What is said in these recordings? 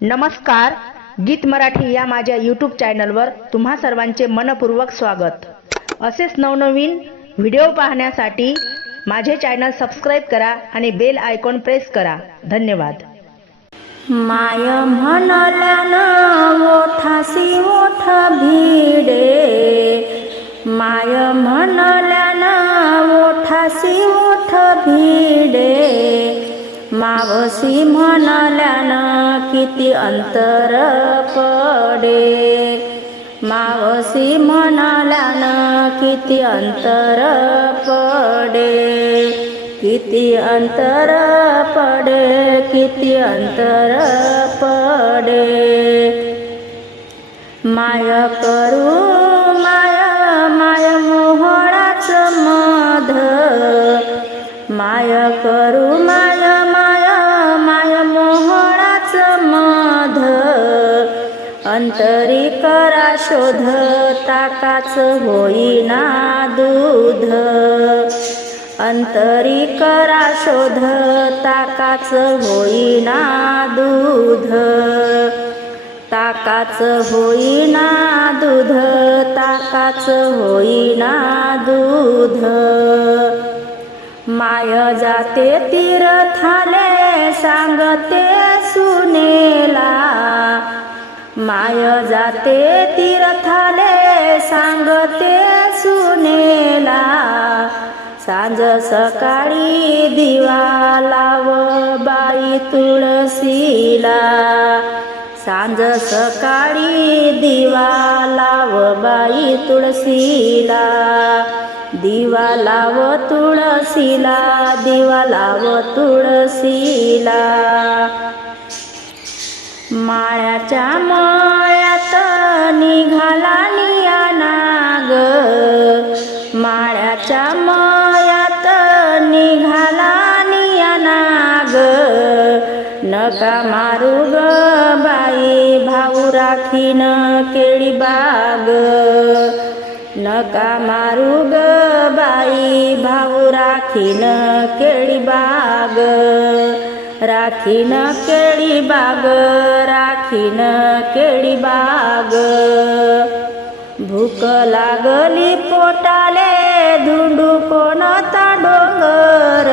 नमस्कार गीत मराठी या माझ्या यूट्यूब चॅनलवर तुम्हा सर्वांचे मनपूर्वक स्वागत. असेच नवनवीन व्हिडिओ पाहण्यासाठी माझे चॅनल सबस्क्राईब करा आणि बेल आयकॉन प्रेस करा. धन्यवाद. माय म्हणल्यानं ओठासी ओठ भिडे माय म्हणल्यानं ओठासी भिडे मावशी म्हणाल्यानं किती अंतर पडे. मावशी म्हणाल्यानं किती अंतर पडे. किती अंतर पडे किती अंतर पडे. माय करू माय माय मोहळाच मध. माय करू अंतरी करा शोध ताकाच होईना दूध. अंतरी करा शोध ताकाच होईना दूध. ताकाच होईना दूध ताकाच होईना दूध. माय जाते तीर्थाले सांगते सुनेला माय जाते तीर्थाले सांगते सुनेला सांज सकाळी दिवा लाव बाई तुळशीला. सांज सकाळी दिवा लाव बाई तुळशीला. दिवा लाव तुळशीला दिवा लाव तुळशीला. माळ्याच्या मळ्यात निघाला निया नाग. माळ्याच्या मळ्यात निघाला निया नाग. नका मारू ग बाई भाऊ राखीन केळी बाग. नका मारू ग बाई भाऊ राखीन केळी बाग. राखीन केळी बाग. राखीन केळी बाग. भूक लागली पोटाले धुंडू कोणता डोंगर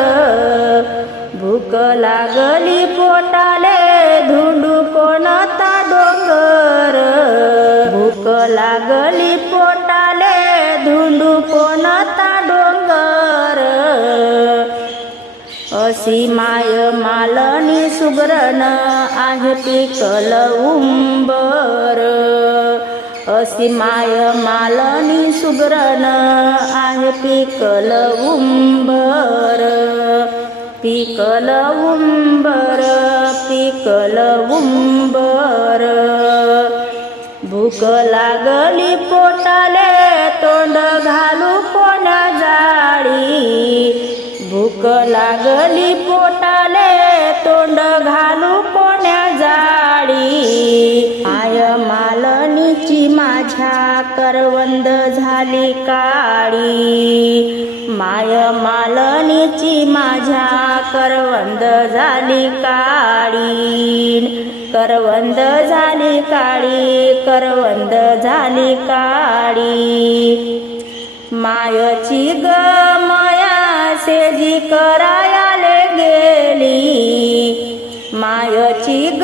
भूक लागली पोटाले धुंडू कोणता डोंगर भूक लागली अशी माय मालनी सुगरण आहे पिकल उंबर अशी माय मालनी सुगरण आहे पिकल उंबर पिकल उंबर पिकल उंबर भूक लागली पोटाले भूक लागली पोटाले तोंड घालू कोण्या जाळी आय मालनीची माझ्या करवंद झाली काळी माय मालनीची माझ्या करवंद झाली काळी करवंद झाली काळी करवंद झाली काळी मायची ग सेजी करायाले गेली. मायची ग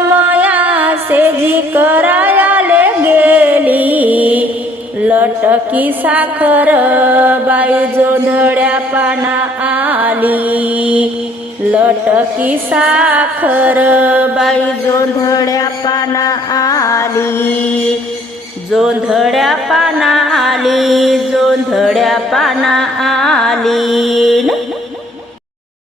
माया सेजी करायाले गेली. लटकी साखर बाई जोंधळ्या पाना आली. लटकी साखर बाई जोंधळ्या पाना आली. जोंधळ्या पाना आली जोंधळ्या पाना आली.